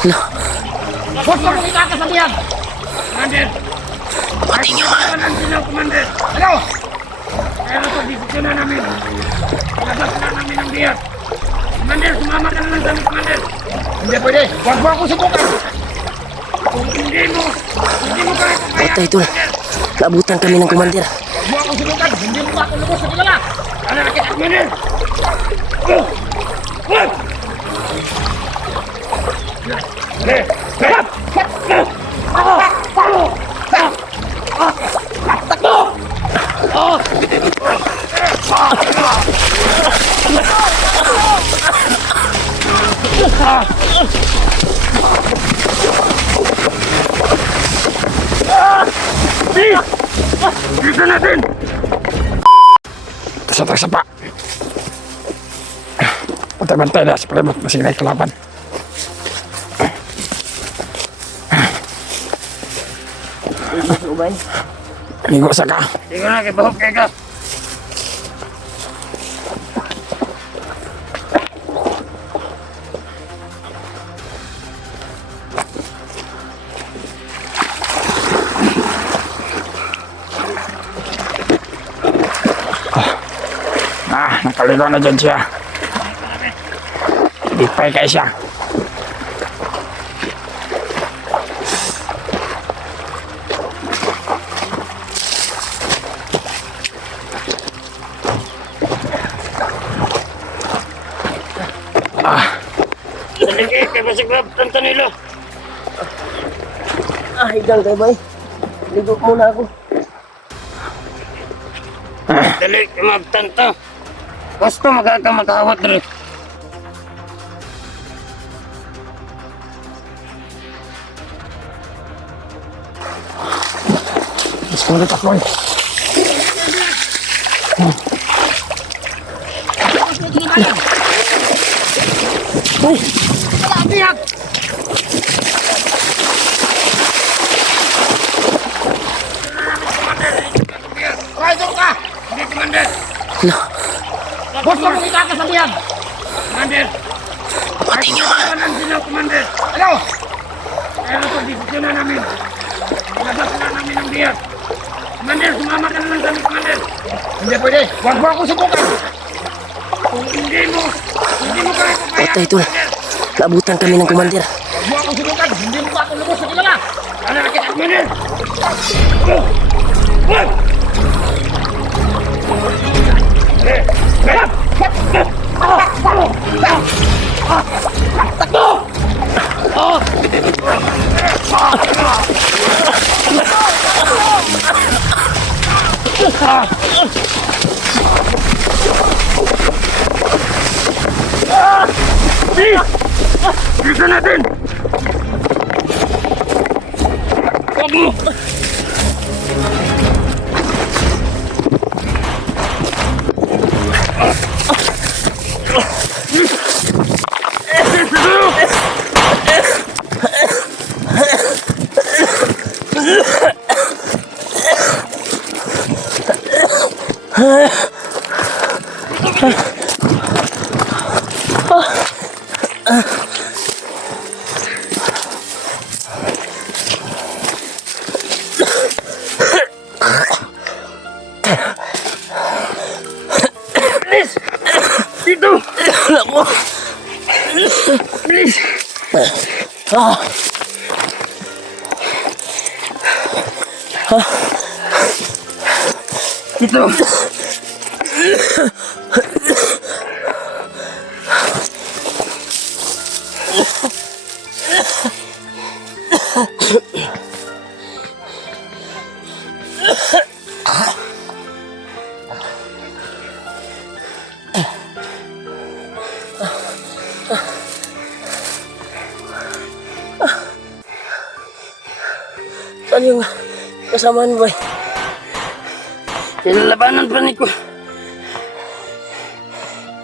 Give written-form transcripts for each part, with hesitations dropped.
Huwag mo kong ikakasabihan! Commander! Dumating yung mga... Ano sila, Commander? Ano? Pero pag-desisyon na namin. Labas na namin ang biyak. Commander, sumama ka na lang sa amin, Commander. Hindi pwede. Huwag mo akong subukan. Kung hindi mo kaya kaya. Patay, tol. Naabutan kami ng commander. Huwag mo akong subukan. Hindi mo pa ako lubos sa kilala. Ano na kita, Commander? Huwag! Bisa natin! Tasa pa. Bantay-bantay na sa premot. Masing naik kelaban. Ligo sa ka. Ligo na, kibahog kayo ka. Nakaligo na dyan siya. Lipay kayo siya. Dali kayo masaglab. Tanta nila. Higang kayo, boy. Ligo muna ako. Dali kayo magtanta. Basta magkakawat rin. Mas kulit ako eh. Uy! Biyak! Rider ka! Hindi, Commander! Huwag mo kong ikakasabihan! Commander! Dumating yung mga... Ano sila, Commander? Ano? Pero pag-desisyon na namin. Labas na namin ang biyak. Commander, sumama ka na lang sa amin, Commander. Hindi pwede. Huwag mo akong subukan. Kung hindi mo kaya kaya. Patay, tol. Naabutan kami ng commander. Huwag mo akong subukan. Hindi mo pa ako lubos sa kilala. Ano na kita, Commander? Huwag! Bisa natin! Huwag mo! Please! Dito! Ako! Please! Dito! Saan yung kasamaan, boy? Kinalabanan pa ni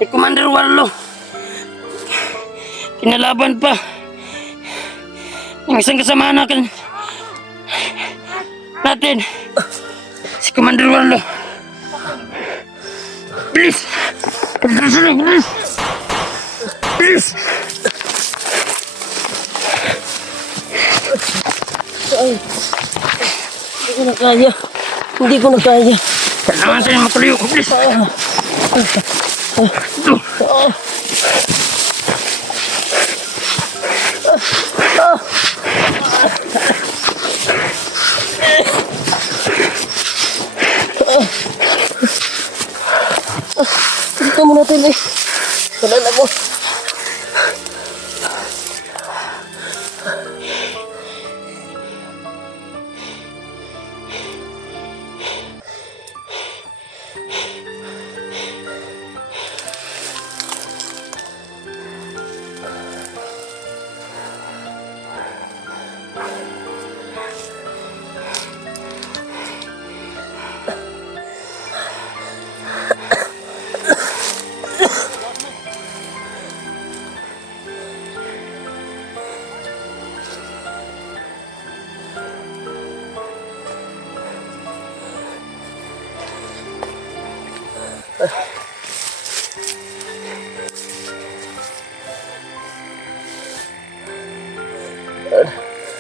Commander Warlo. Kinalaban pa. Yung isang kasama natin. Si Commander Warlo. Please! Please! Please! Ay. Hindi ko na kaya. Hindi ko na kaya. Kailangan tayo makalayo. Bilis. Dito muna tayo. Wala na ko.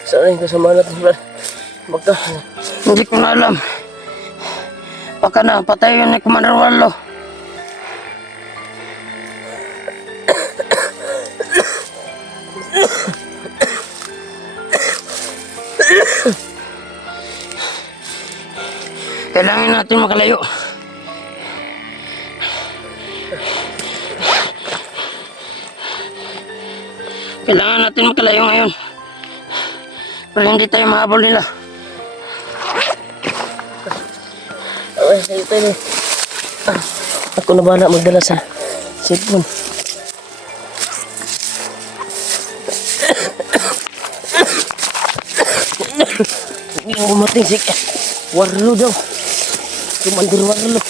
Saan yung kasama natin, Brad? Baka. Hindi ko na alam. Baka na, patay yun ni Commander Wallo. Kailangan natin makalayo. Kailangan natin makalayo ngayon. Para hindi tayo mahabol nila. Okay, sa'yo tayo. Ako na bahala magdala sa cellphone. Hindi mo umating si Warlo daw. Commander Warlo.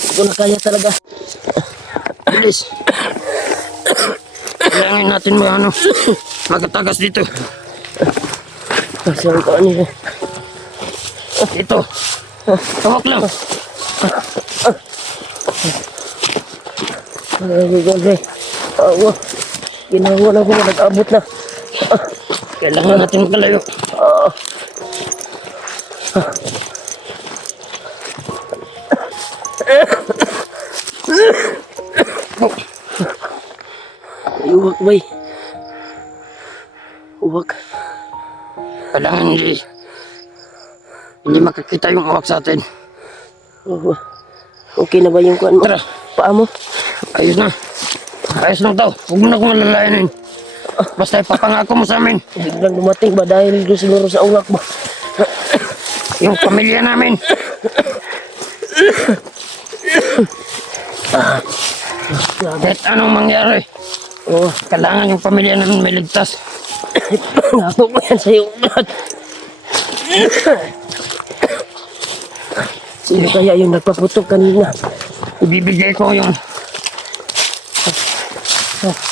Hindi ko na kaya talaga. Bilis. Kailangan natin magatagas dito. Saan ko ano yun? Dito. Tawak lang. Ay, gagawin. Awa. Ginawa na ko na nag-abot na. Kailangan natin magkalayo. Uwak, bay. Uwak. Kailangan hindi makakita yung uwak sa atin. Okay na ba yung kuan mo? Tara. Paa mo? Ayos na. Ayos lang daw. Huwag mo na akong malalayanin. Basta ipapangako mo sa amin. Biglang dumating ba dahil doon siguro sa uwak ba? Yung pamilya namin. Kahit anong mangyari, kailangan yung pamilya namin may ligtas. Ako ko yan sa'yo, Brad. Sino kaya yung nagpaputok kanina? Ibibigay ko yung...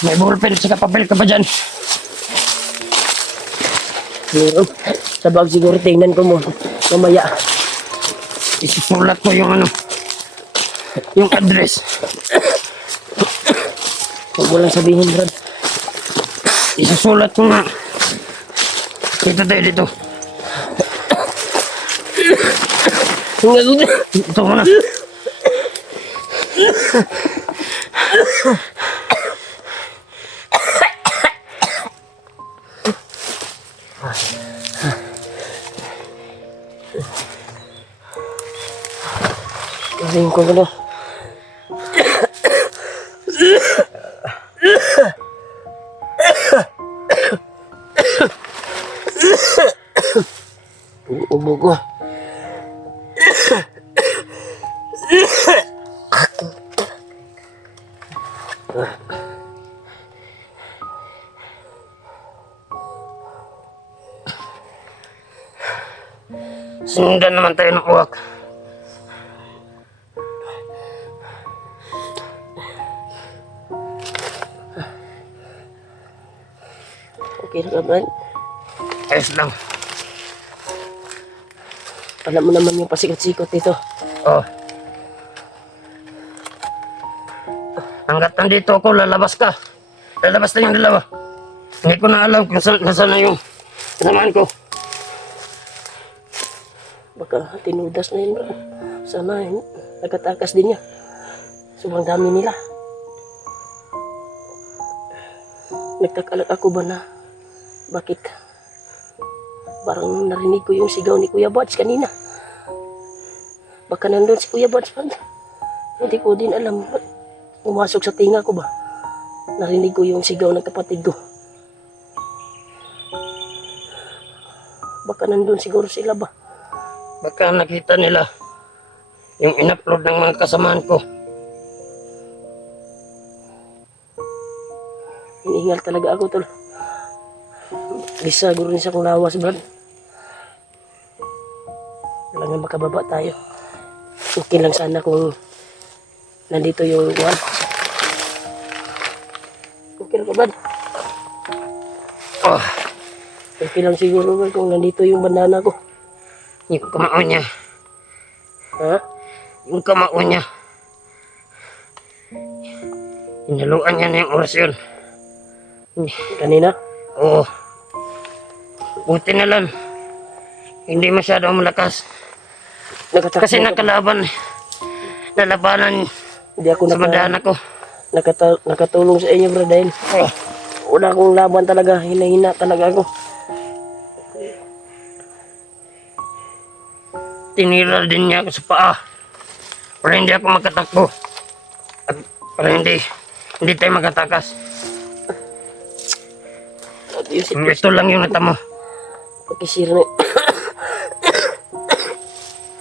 May ballpen sa papel ka ba dyan? Meron. Sa bag siguro tingnan ko mo. Mamaya. Isusulat ko yung yung address. Huwag mo lang sabihin, Brad. Isusulat ko nga. Dito tayo dito. Ito ko na. Sabihin ko na. Ubo ko. Sundan naman tayo ng uwak. Okay na ka, Brad? Ayos lang. Alam mo naman yung pasikot-sikot dito. Oh. Hanggat nandito ako, lalabas ka. Lalabas na yung dalawa. Hindi ko na alam kung saan na yung kasamaan ko. Baka tinudas na yun, bro. Sana yun. Nagkatakas din niya. Sobrang dami nila. Nagtakalag ako ba na bakit parang narinig ko yung sigaw ni Kuya Buds kanina. Baka nandun si Kuya Buds pa. Hindi ko din alam. Pumasok sa tinga ko ba? Narinig ko yung sigaw ng kapatid ko. Baka nandun siguro sila ba? Baka nakita nila yung in-upload ng mga kasamaan ko. Iniingal talaga ako, tol. Bisa guro rin sa kong lawas, Brad. Kailangan makababa tayo. Okay lang sana kung nandito yung one. Okay lang ka, Brad. Oh, Okay lang siguro, Brad, kung nandito yung bandana ko. yung kamao niya. Ha? Yung kamao niya. Hinaluan niya na yung orasyon. Kanina? Oo. Buti na lang. Hindi masyadong malakas. Nakatakbo Kasi ako. nakalaban. Lalabanan Hindi ako sa bandana ko. nakatulong sa inyo, Brad, dahil Oh, wala akong laban talaga. Hina-hina talaga ako. tinira din niya ako sa paa. Para hindi ako makatakbo. At para hindi tayo makatakas. At yung sitwasyon, Ito lang yung natamo. pakisir na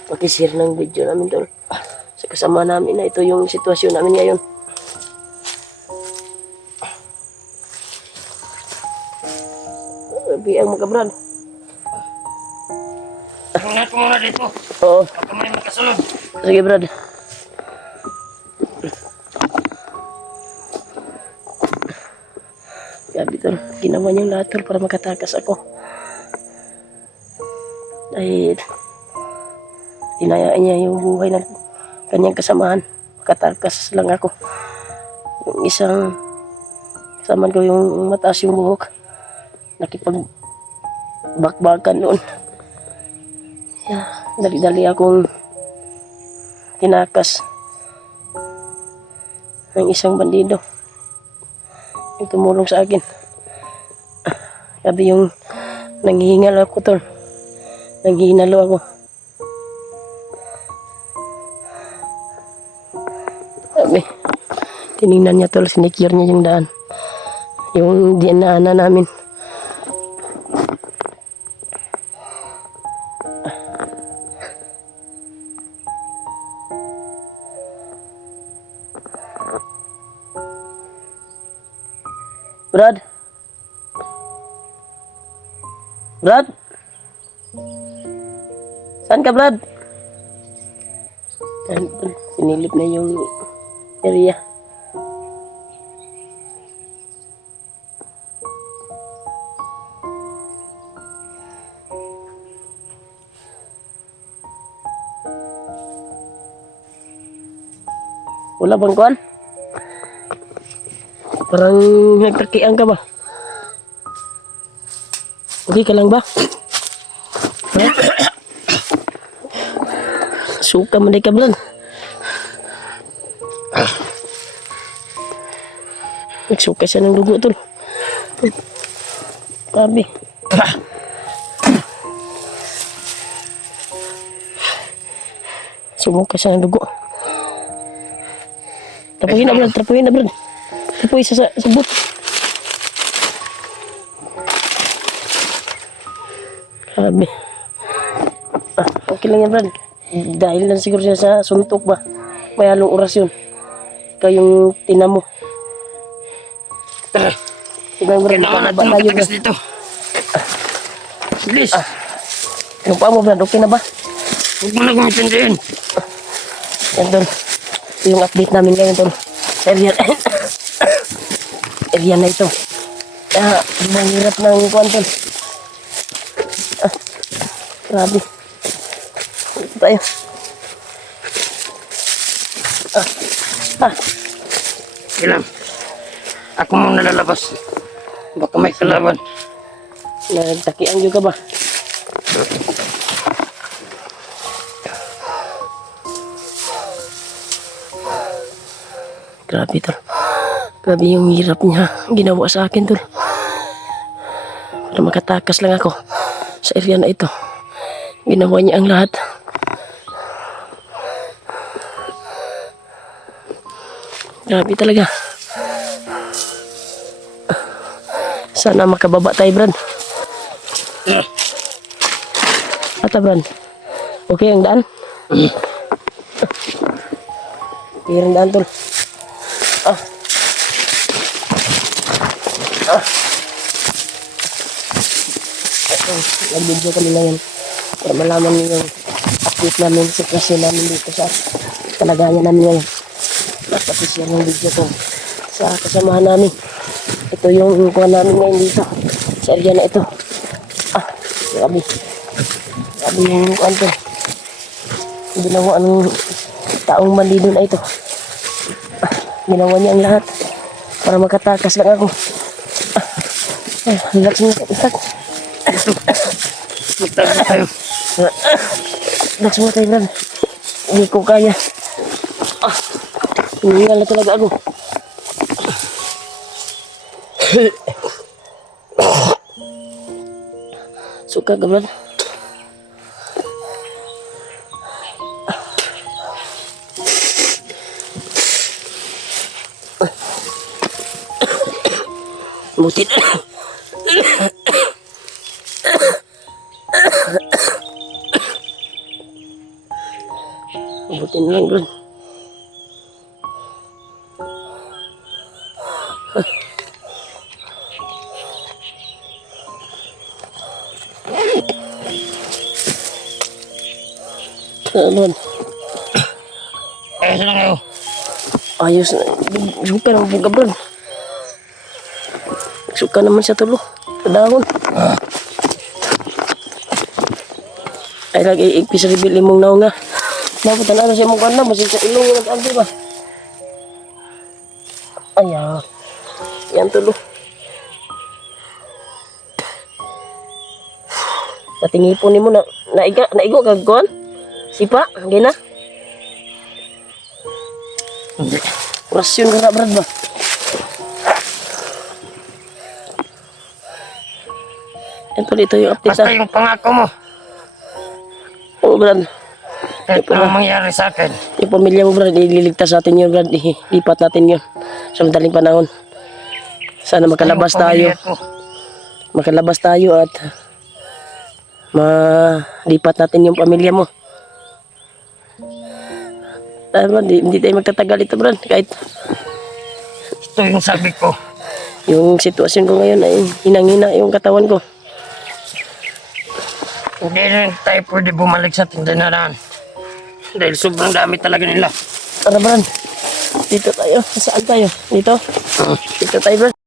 pakisir ng video namin, tol. Sa kasama namin na ito yung sitwasyon namin ngayon. Biyang mga Brad. Ingat mo muna dito. Oo. Baka may makasunod. Sige, Brad. Gabi, tol. Ginawa niyang lahat, tol, para makatakas ako. Dahil tinayaan niya yung buhay ng kanyang kasamahan. Makatakas lang ako. Yung isang kasamaan ko yung mataas yung buhok. Nakipagbakbakan doon. Yeah, dali-dali akong tinakas ng isang bandido yung tumulong sa akin. Sabi yung nanghihingal ako, tol. Nanghihinalo ako. Sabi, tinignan niya, tol, sinikir niya yung daan. Yung dinaanan namin. Brad? Brad? Saan ka, Brad? Sinilip na yung area. Wala bang kuwan? Parang nagtakian ka ba? Okay ka lang ba? Ha? Suka man ka, Brad. Nagsuka siya ng dugo, tol. Grabe. Sumuka siya ng dugo. Tapuhin na, Brad. Tapuhin na, Brad. Tapuhin sa boot. Grabe. Okay lang yan, Brad. Dahil lang siguro siya sa suntok ba. May halong orasyon. Ikaw yung tinamo. Ibang Brad, Kailangan natin tayo, makatakas Brad. dito. Bilis. Yung paa mo, Brad, okay na ba? Huwag mo na kumitindihin. Yan, tol. Ito yung update namin ngayon, tol. Sa area, area na ito. Sobrang hirap ng kuwan, tol. Grabe. Dito tayo. Ilan? Ako muna lalabas. Baka may kalaban. Nagtakian juga ba? Grabe tol. Grabe yung hirap niya ginawa sa akin tol. Para makatakas lang ako sa area na ito. Ginawa niya ang lahat. Grabe talaga. Sana makababa tayo, Brad. Ata, Brad. Okay ang daan? Okay ang daan, tol. Nag-video kami na yan para malaman niyo yung update namin, sitwasyon namin dito sa kalagayan namin ngayon. Tapos yan yung video ko sa kasamahan namin. Ito yung kuha namin ngayon dito sa area na ito. Grabe. Grabe yung kuha to. Ginawa ng taong mali doon na ito. Ginawa niya ang lahat para makatakas lang ako. Relax mo. Relax. Magtago tayo. Relax mo tayo, Brad. Hindi ko kaya. Hinihingal na talaga ako. Suka ka, Brad. Butin. Butin lang, Brad. Brad. Ayos na kayo. Ayos na. Suka naman buka, Brad. Suka naman siya tulo. Padahon. Ay lagi ikpis ribil imong naw nga. Naputan ano siya mong kanda. Masig sa ilong yung nag-aldi ba? Ayaw. Yan tulo. Patingipon ni mo na naigo kag kuan? Sipa, gina? Hindi. Rasyon ka na, Brad ba? Yan pala ito yung update Basta yung pangako mo. Oo, Brad. Kahit anong mangyari sa akin. Yung pamilya mo, Brad, ililigtas natin yun, Brad. Lipat natin yun sa madaling panahon. Sana makalabas Yung tayo. pamilya ko. Makalabas tayo at malipat natin yung pamilya mo. Brad, hindi tayo magtatagal ito, Brad. Kahit Ito yung sabi ko. yung sitwasyon ko ngayon ay hinang-hina yung katawan ko. Hindi rin tayo pwede bumalik sa tindahan. Dahil sobrang dami talaga nila. Tara, Brad. Dito tayo. Saan tayo? Dito? Dito tayo, Brad.